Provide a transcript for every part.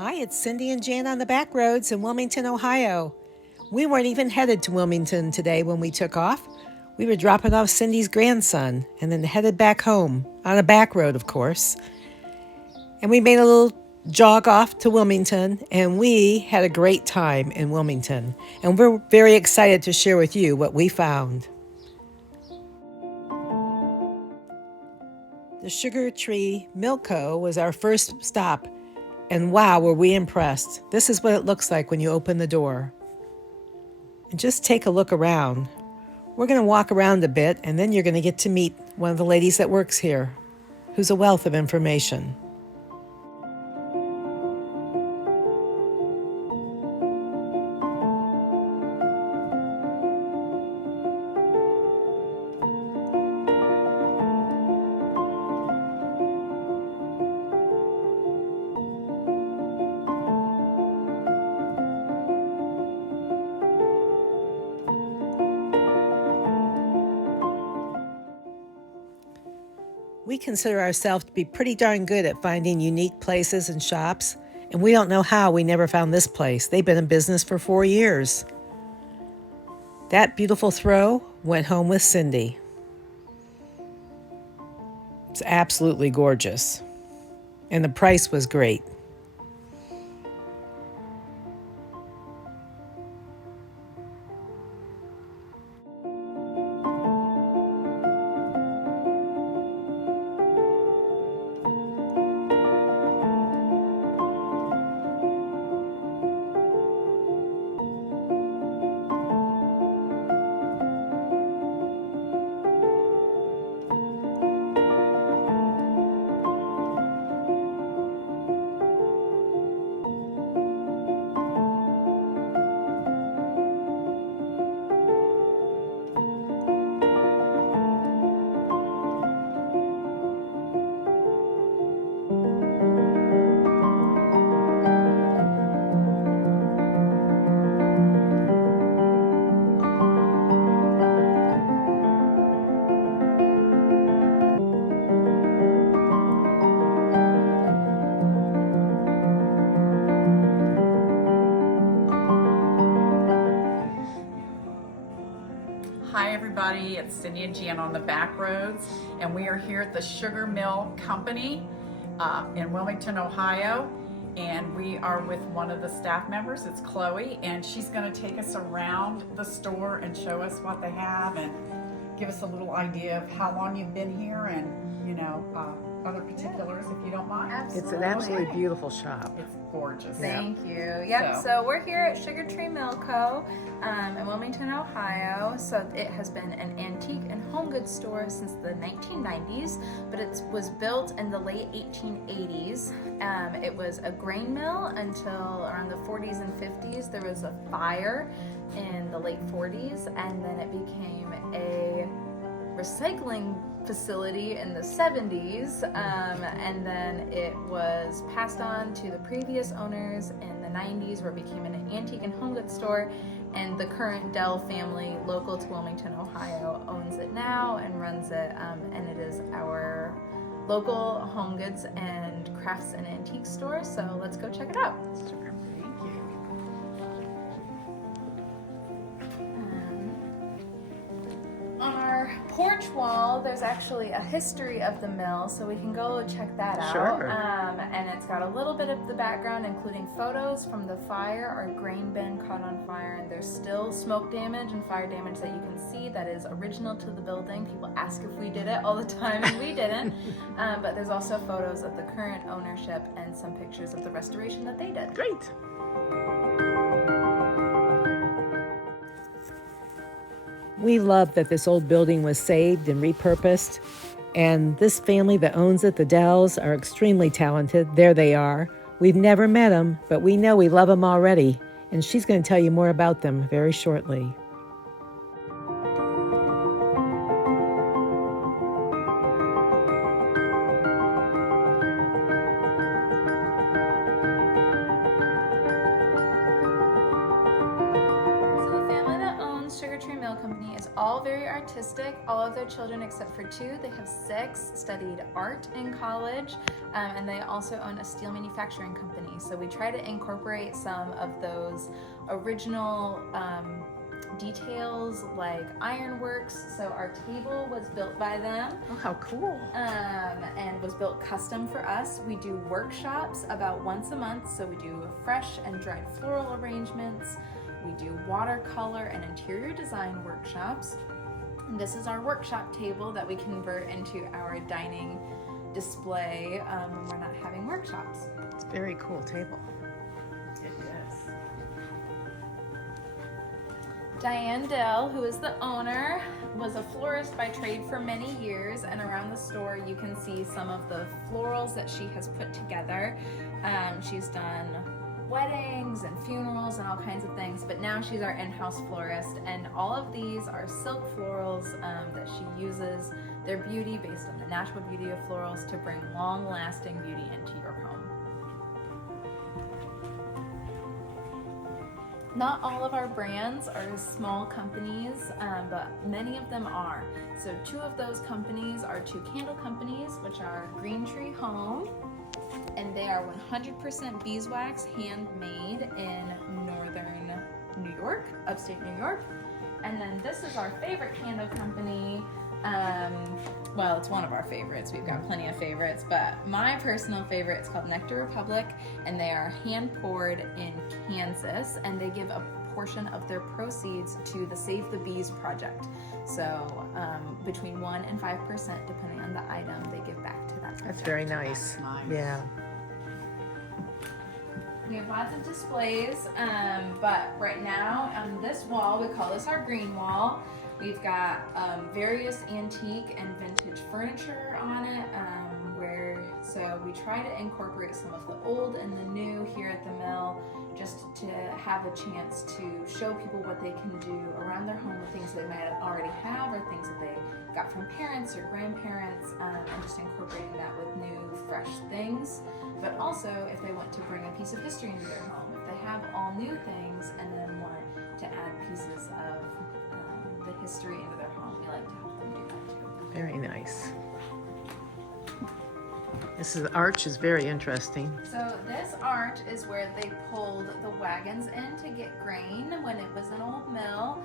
Hi, it's Cindy and Jan on the Backroads in Wilmington, Ohio. We weren't even headed to Wilmington today when we took off. We were dropping off Cindy's grandson and then headed back home on a back road, of course. And we made a little jog off to Wilmington, and we had a great time in Wilmington. And we're very excited to share with you what we found. The Sugartree Mill Co was our first stop, and wow, were we impressed. This is what it looks like when you open the door. And just take a look around. We're going to walk around a bit, and then you're going to get to meet one of the ladies that works here, who's a wealth of information. We consider ourselves to be pretty darn good at finding unique places and shops, and we don't know how we never found this place. They've been in business for 4 years. That beautiful throw went home with Cindy. It's absolutely gorgeous, and the price was great. Hi everybody, it's Cindy and Jan on the Backroads, and we are here at the Sugar Mill Company in Wilmington, Ohio, and we are with one of the staff members. It's Chloe, and she's going to take us around the store and show us what they have and give us a little idea of how long you've been here and, other particulars, if you don't mind. Absolutely. It's an absolutely beautiful shop. It's gorgeous. Thank you. Yep, so we're here at Sugartree Mill Co. In Wilmington, Ohio. So it has been an antique and home goods store since the 1990s, but it was built in the late 1880s. It was a grain mill until around the 40s and 50s. There was a fire in the late 40s, and then it became a recycling facility in the 70s, and then it was passed on to the previous owners in the 90s, where it became an antique and home goods store, and the current Dell family, local to Wilmington, Ohio, owns it now and runs it, and it is our local home goods and crafts and antique store. So let's go check it out. On our porch wall, there's actually a history of the mill, so we can go check that out. Sure. And it's got a little bit of the background, including photos from the fire. Our grain bin caught on fire, and there's still smoke damage and fire damage that you can see that is original to the building. People ask if we did it all the time, and we didn't. But there's also photos of the current ownership and some pictures of the restoration that they did. Great. We love that this old building was saved and repurposed, and this family that owns it, the Dells, are extremely talented. There they are. We've never met them, but we know we love them already, and she's going to tell you more about them very shortly. So the family that owns Sugartree Mill Company is all very artistic. All of their children, except for 2, they have 6, studied art in college, and they also own a steel manufacturing company. So we try to incorporate some of those original details like ironworks. So our table was built by them. Oh, how cool. And was built custom for us. We do workshops about once a month. So we do fresh and dried floral arrangements. We do watercolor and interior design workshops. And this is our workshop table that we convert into our dining display when we're not having workshops. It's a very cool table. It is. Diane Dell, who is the owner, was a florist by trade for many years, and around the store you can see some of the florals that she has put together. She's done weddings and funerals and all kinds of things, but now she's our in-house florist, and all of these are silk florals that she uses their beauty based on the natural beauty of florals to bring long-lasting beauty into your home. Not all of our brands are small companies, but many of them are. So 2 of those companies are 2 candle companies, which are Green Tree Home, and they are 100% beeswax handmade in northern New York, upstate New York. And then this is our favorite candle company. Well, it's one of our favorites. We've got plenty of favorites, but my personal favorite is called Nectar Republic, and they are hand poured in Kansas, and they give a portion of their proceeds to the Save the Bees project. So between 1 and 5%, depending on the item, they give back to that project. That's very nice. That's nice. Yeah. We have lots of displays, but right now on this wall, we call this our green wall. We've got various antique and vintage furniture on it, so we try to incorporate some of the old and the new here at the mill, just to have a chance to show people what they can do around their home with things they might already have or things that they got from parents or grandparents, and just incorporating that with new, fresh things. But also, if they want to bring a piece of history into their home, if they have all new things and then want to add pieces of the history into their home, we like to help them do that too. Very nice. This arch is very interesting. So this arch is where they pulled the wagons in to get grain when it was an old mill.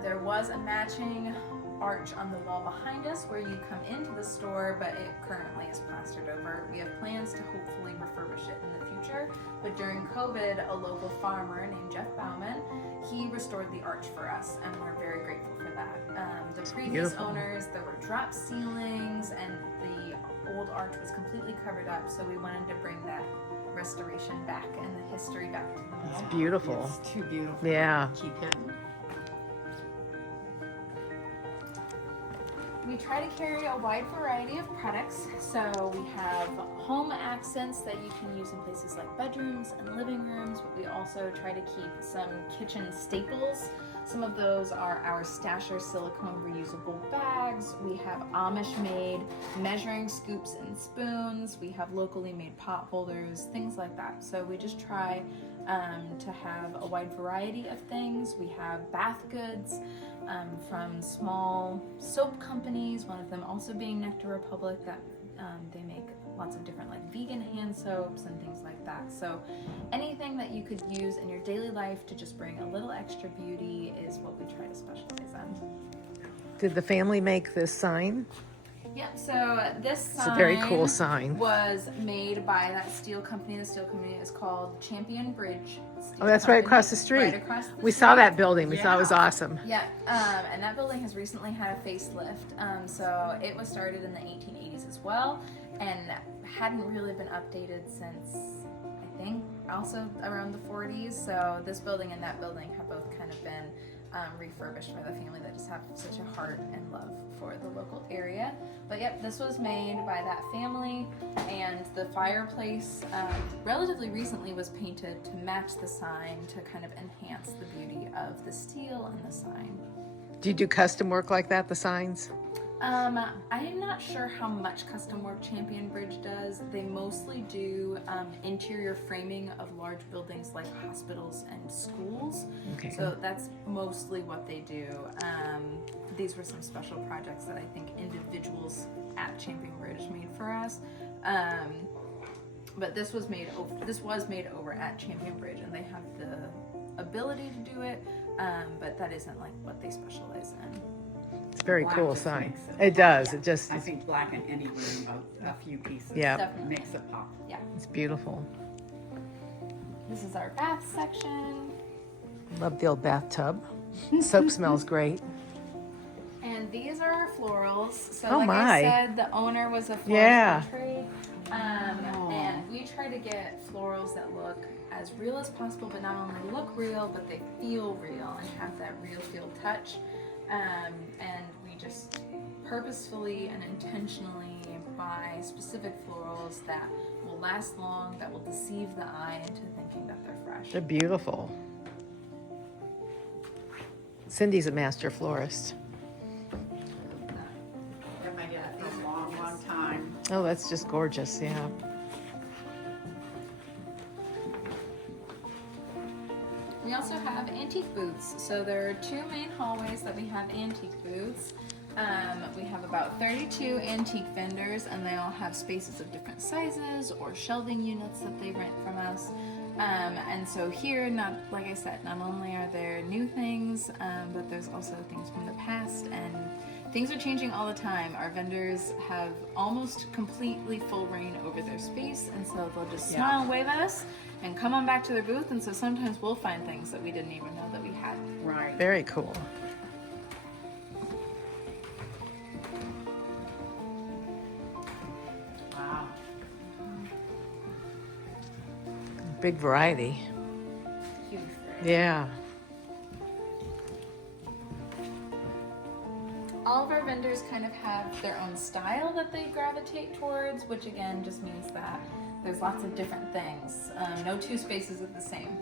There was a matching arch on the wall behind us where you come into the store, but it currently is plastered over. We have plans to hopefully refurbish it in the future, but during COVID, a local farmer named Jeff Bauman, he restored the arch for us, and we're very grateful for that. The previous owners, there were drop ceilings, and the old arch was completely covered up, so we wanted to bring that restoration back and the history back to the mill. It's beautiful. It's too beautiful. Yeah. to keep hidden. We try to carry a wide variety of products. So we have home accents that you can use in places like bedrooms and living rooms, but we also try to keep some kitchen staples. Some of those are our Stasher silicone reusable bags. We have Amish made measuring scoops and spoons. We have locally made pot holders, things like that. So we just try to have a wide variety of things. We have bath goods from small soap companies, one of them also being Nectar Republic, that they make lots of different like vegan hand soaps and things like that. So anything that you could use in your daily life to just bring a little extra beauty is what we try to specialize in. Did the family make this sign? Yep, so this sign It's a very cool sign. was made by that steel company. The steel company is called Champion Bridge Steel Oh, that's right Company. across the street. Right across the We street. saw that building. We thought it was Yeah. awesome. Yeah, and that building has recently had a facelift. So it was started in the 1880s as well, and hadn't really been updated since, I think, also around the 40s. So this building and that building have both kind of been refurbished by the family that just have such a heart and love for the local area. But yep, this was made by that family, and the fireplace relatively recently was painted to match the sign to kind of enhance the beauty of the steel and the sign. Do you do custom work like that, the signs? I'm not sure how much custom work Champion Bridge does. They mostly do interior framing of large buildings like hospitals and schools. Okay. So that's mostly what they do. These were some special projects that I think individuals at Champion Bridge made for us. But this was made over at Champion Bridge, and they have the ability to do it, but that isn't like what they specialize in. It's very Black cool just sign. makes It does. It just, I think black in any room of a few pieces Yeah. Definitely. makes it pop. Yeah. it's beautiful. This is our bath section. Love the old bathtub. Soap smells great. And these are our florals. So Oh like my. I said, the owner was a florist Yeah. by trade. And we try to get florals that look as real as possible, but not only look real, but they feel real and have that real feel touch. And we just purposefully and intentionally buy specific florals that will last long, that will deceive the eye into thinking that they're fresh. They're beautiful. Cindy's a master florist. I've made it for a long, long time. Oh, that's just gorgeous. Yeah. We also have antique booths. So there are two main hallways that we have antique booths. We have about 32 antique vendors, and they all have spaces of different sizes or shelving units that they rent from us. And so here, like I said, not only are there new things, but there's also things from the past, and things are changing all the time. Our vendors have almost completely full reign over their space, and so they'll just smile and wave at us and come on back to their booth. And so sometimes we'll find things that we didn't even know that we had. Right. Very cool. Wow. Big variety. Huge variety. Yeah. All of our vendors kind of have their own style that they gravitate towards, which again just means that there's lots of different things. No two spaces are the same.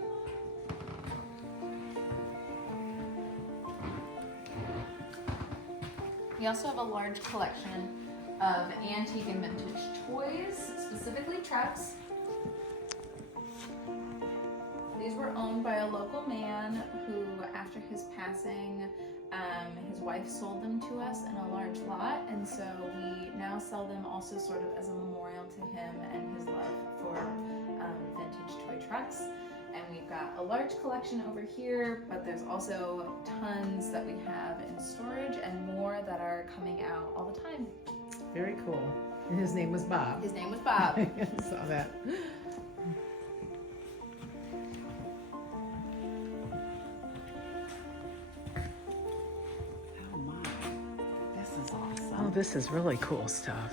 We also have a large collection of antique and vintage toys, specifically trucks. These were owned by a local man who, after his passing, his wife sold them to us in a large lot, and so we now sell them also sort of as a memorial to him and his love for vintage toy trucks. And we've got a large collection over here, but there's also tons that we have in storage and more that are coming out all the time. Very cool. And his name was Bob. His name was Bob. I saw that. Oh my. This is awesome. Oh, this is really cool stuff.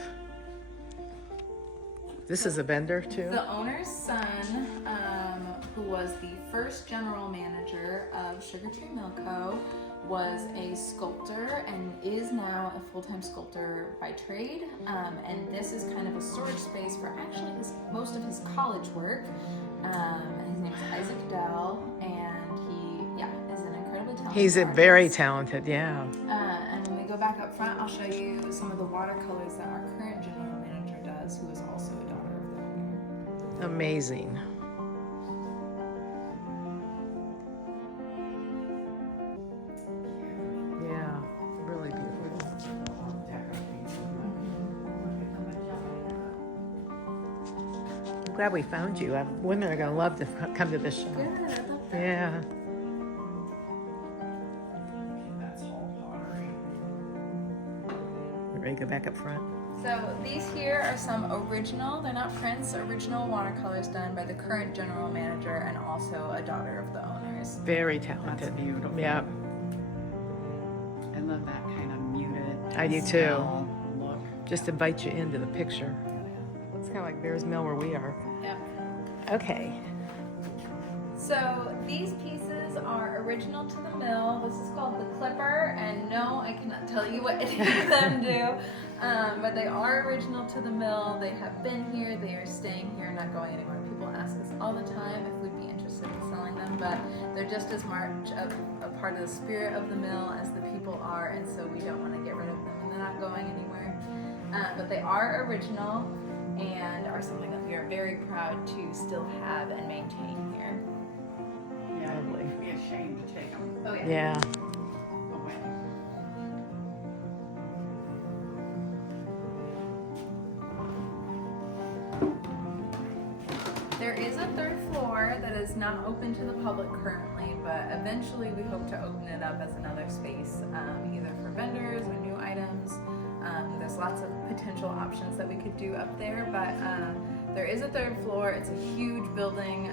This is a vendor too? The owner's son, who was the first general manager of Sugartree Mill Co, was a sculptor and is now a full-time sculptor by trade. And this is kind of a storage space for actually most of his college work. His name is Isaac Dell, and he is an incredibly talented He's a artist. very talented, yeah. And when we go back up front, I'll show you some of the watercolors that our current general manager does, who is also a daughter of the owner. Amazing. Yeah, really beautiful. I'm glad we found you. Women are going to love to come to this shop. Good, I love that. Yeah. That's all pottery. You ready to go back up front? So these here are some original, they're not prints, original watercolors done by the current general manager and also a daughter of the owners. Very talented. That's beautiful. Yeah. I love that kind of muted. I do too. pastel Look. Just invite you into the picture. It's kind of like Bears Mill where we are. Yep. Okay. So these pieces are original to the mill. This is called the Clipper, and no, I cannot tell you what any of them do, but they are original to the mill. They have been here, they are staying here, not going anywhere. People ask us all the time if we'd be interested in selling them, but they're just as much a part of the spirit of the mill as the people are, and so we don't want to get rid of them. And they're not going anywhere. But they are original and are something that we are very proud to still have and maintain here. Yeah, it'd be a shame to take them Oh yeah. Yeah. away. There is a third floor that is not open to the public currently, but eventually we hope to open it up as another space, either for vendors or new items. There's lots of potential options that we could do up there, but there is a third floor. It's a huge building,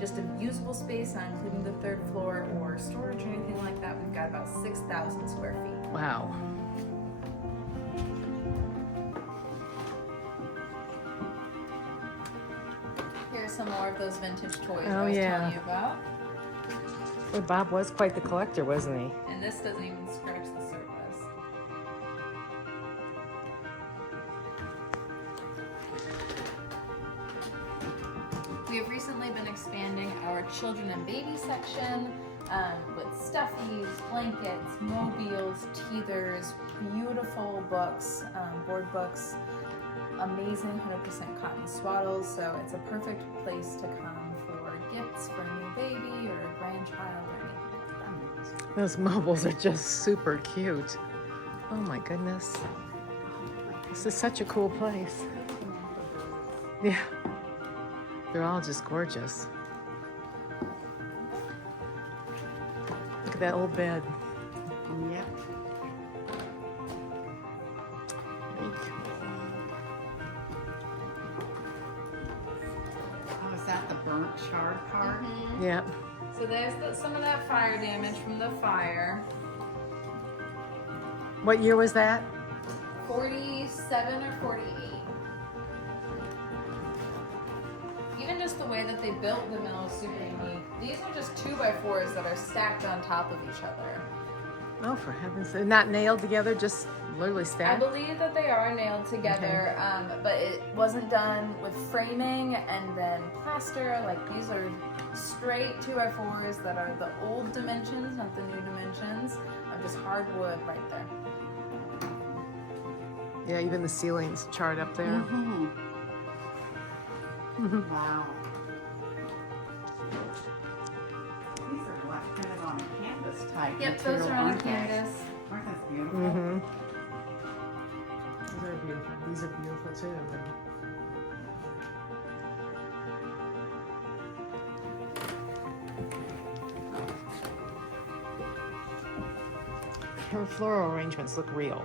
just a usable space, not including the third floor or storage or anything like that. We've got about 6,000 square feet. Wow. Here's some more of those vintage toys Oh, I was yeah. telling you about. Well, Bob was quite the collector, wasn't he? And this doesn't even scratch the surface. We have recently been expanding our children and baby section with stuffies, blankets, mobiles, teethers, beautiful books, board books, amazing 100% cotton swaddles. So it's a perfect place to come for gifts for a new baby or a grandchild or anything like that. Those mobiles are just super cute. Oh my goodness. This is such a cool place. Yeah. They're all just gorgeous. Look at that old bed. Yep. Very cool. Oh, is that the burnt charred part? Yeah. So there's some of that fire damage from the fire. What year was that? 47 or 48. Even just the way that they built the mill is super unique. These are just 2x4s that are stacked on top of each other. Oh, for heaven's sake. Not nailed together, just literally I stacked? believe that they are nailed together, but it wasn't done with framing and then plaster. Like these are straight 2x4s that are the old dimensions, not the new dimensions, of just hardwood right there. Yeah, even the ceiling's charred up there. Mm-hmm. Wow. These are like kind of on a canvas type Yep, material, those are on aren't they? canvas. Aren't those beautiful? Mm-hmm. These are beautiful. These are beautiful too. Her floral arrangements look real.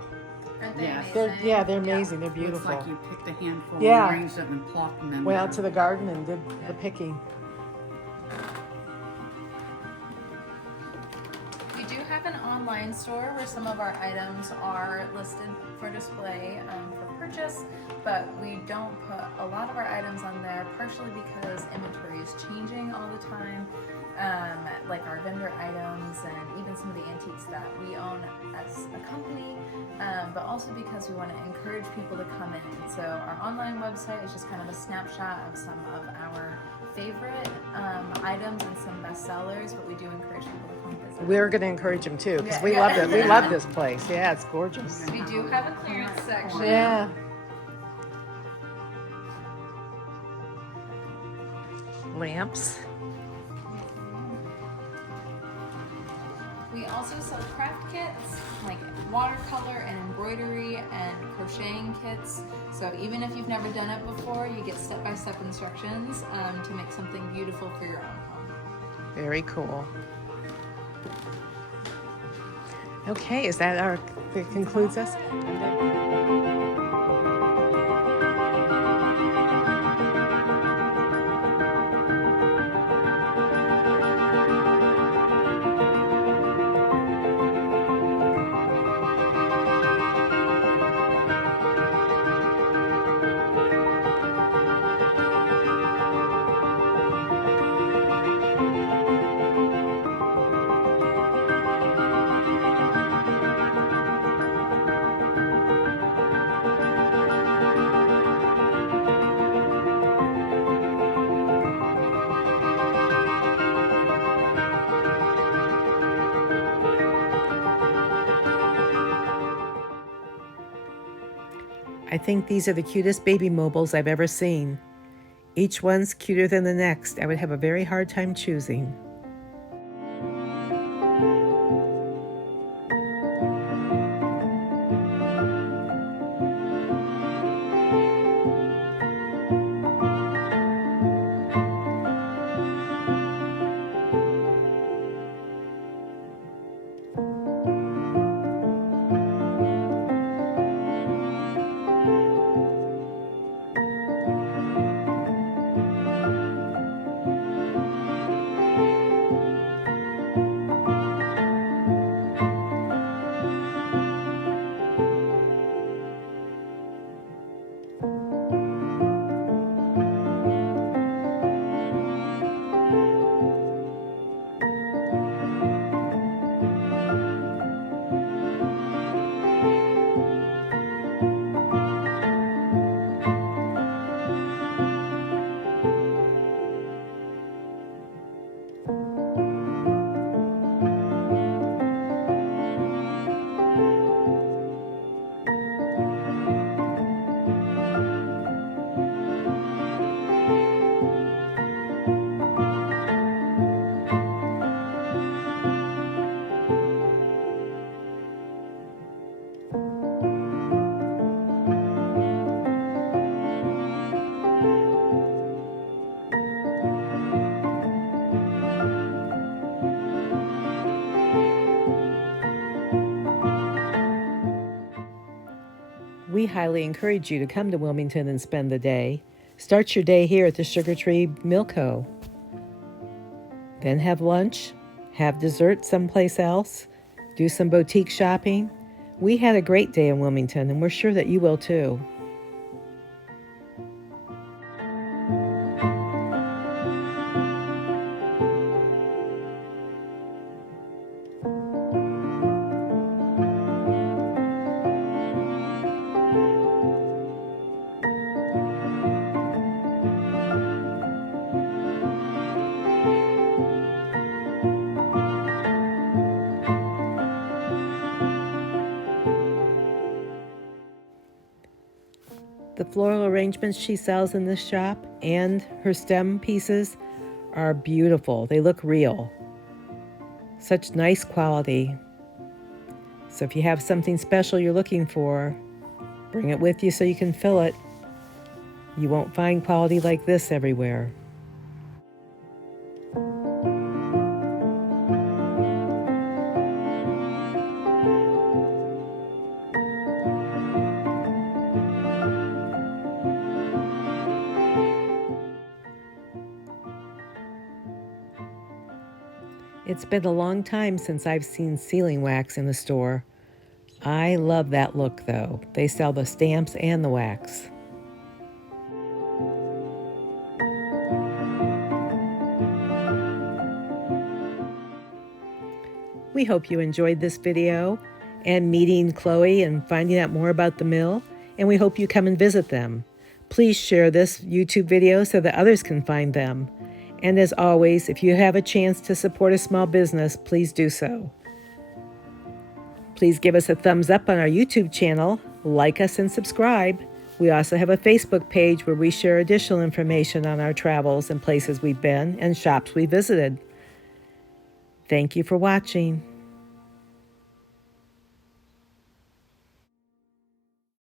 Aren't they Yes. amazing? They're amazing. They're Looks beautiful. like you picked a handful Yeah. and arranged them and plopped them in Went there. out to the garden and did the picking. We do have an online store where some of our items are listed for display for purchase, but we don't put a lot of our items on there, partially because inventory is changing all the time, like our vendor items and even some of the antiques that we own as a company, but also because we want to encourage people to come in. So our online website is just kind of a snapshot of some of our favorite items and some bestsellers, but we do encourage people to come visit. We're going to encourage them too because Yeah, we yeah. love it. We love this place. Yeah, it's gorgeous. We do have a clearance section. Yeah. Lamps. We also sell craft kits, like watercolor and embroidery and crocheting kits. So even if you've never done it before, you get step-by-step instructions to make something beautiful for your own home. Very cool. Okay, is that that concludes us? I think these are the cutest baby mobiles I've ever seen. Each one's cuter than the next. I would have a very hard time choosing. We highly encourage you to come to Wilmington and spend the day. Start your day here at the Sugartree Mill Co. Then have lunch, have dessert someplace else, do some boutique shopping. We had a great day in Wilmington, and we're sure that you will too. The floral arrangements she sells in this shop and her stem pieces are beautiful. They look real. Such nice quality. So if you have something special you're looking for, bring it with you so you can fill it. You won't find quality like this everywhere. It's been a long time since I've seen sealing wax in the store. I love that look though. They sell the stamps and the wax. We hope you enjoyed this video and meeting Chloe and finding out more about the mill, and we hope you come and visit them. Please share this YouTube video so that others can find them. And as always, if you have a chance to support a small business, please do so. Please give us a thumbs up on our YouTube channel, like us and subscribe. We also have a Facebook page where we share additional information on our travels and places we've been and shops we visited. Thank you for watching.